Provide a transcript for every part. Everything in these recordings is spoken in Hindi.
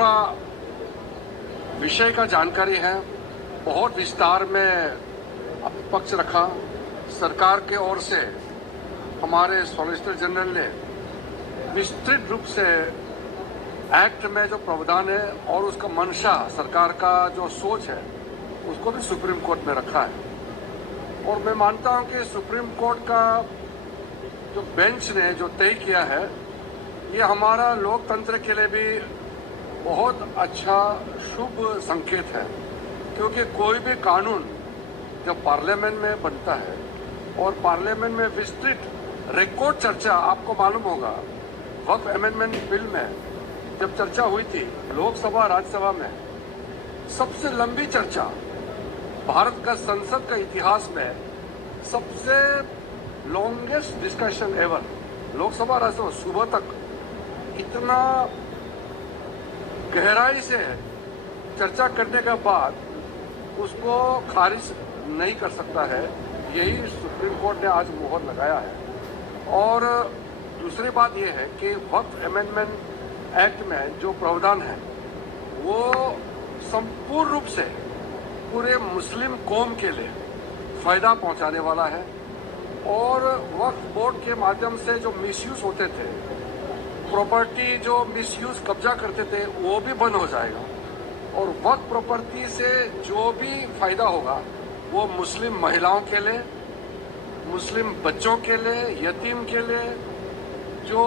पूरा विषय का जानकारी है, बहुत विस्तार में पक्ष रखा। सरकार के ओर से हमारे सॉलिसिटर जनरल ने विस्तृत रूप से एक्ट में जो प्रावधान है और उसका मंशा, सरकार का जो सोच है, उसको भी सुप्रीम कोर्ट में रखा है। और मैं मानता हूं कि सुप्रीम कोर्ट का जो बेंच ने जो तय किया है, ये हमारा लोकतंत्र के लिए भी बहुत अच्छा शुभ संकेत है, क्योंकि कोई भी कानून जब पार्लियामेंट में बनता है और पार्लियामेंट में विस्तृत रिकॉर्ड चर्चा, आपको मालूम होगा वक्फ अमेंडमेंट बिल में जब चर्चा हुई थी लोकसभा राज्यसभा में, सबसे लंबी चर्चा भारत का संसद का इतिहास में, सबसे longest discussion ever, Lok Sabha Rajya Sabha सुबह तक इतना गहराई से चर्चा करने के बाद उसको खारिज नहीं कर सकता है। यही सुप्रीम कोर्ट ने आज मुहर लगाया है। और दूसरी बात यह है कि वक्फ अमेंडमेंट एक्ट में जो प्रावधान है वो संपूर्ण रूप से पूरे मुस्लिम कौम के लिए फायदा पहुंचाने वाला है। और वक्फ बोर्ड के माध्यम से जो मिसयूज होते थे, प्रॉपर्टी जो मिसयूज कब्जा करते थे, वो भी बंद हो जाएगा। और वक्फ प्रॉपर्टी से जो भी फायदा होगा वो मुस्लिम महिलाओं के लिए, मुस्लिम बच्चों के लिए, यतीम के लिए, जो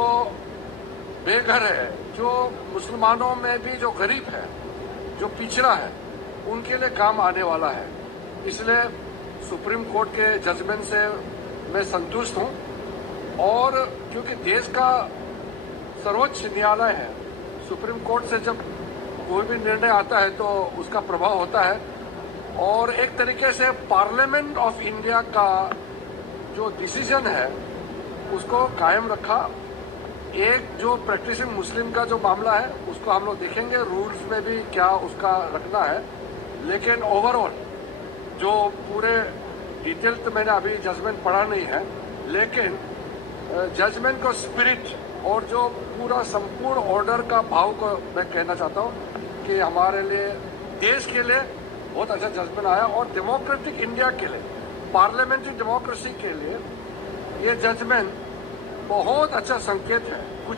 बेघर है, जो मुसलमानों में भी जो गरीब है, जो पिछड़ा है, उनके लिए काम आने वाला है। इसलिए सुप्रीम कोर्ट के जजमेंट से मैं संतुष्ट हूं। और क्योंकि देश का सर्वोच्च न्यायालय है, सुप्रीम कोर्ट से जब कोई भी निर्णय आता है तो उसका प्रभाव होता है। और एक तरीके से पार्लियामेंट ऑफ इंडिया का जो डिसीजन है उसको कायम रखा। एक जो प्रैक्टिसिंग मुस्लिम का जो मामला है उसको हम लोग देखेंगे, रूल्स में भी क्या उसका रखना है। लेकिन ओवरऑल जो पूरे डिटेल तो मैंने अभी जजमेंट पढ़ा नहीं है, लेकिन जजमेंट को स्पिरिट और जो पूरा संपूर्ण ऑर्डर का भाव को मैं कहना चाहता हूं कि हमारे लिए, देश के लिए बहुत अच्छा जजमेंट आया। और डेमोक्रेटिक इंडिया के लिए, पार्लियामेंट्री डेमोक्रेसी के लिए ये जजमेंट बहुत अच्छा संकेत है।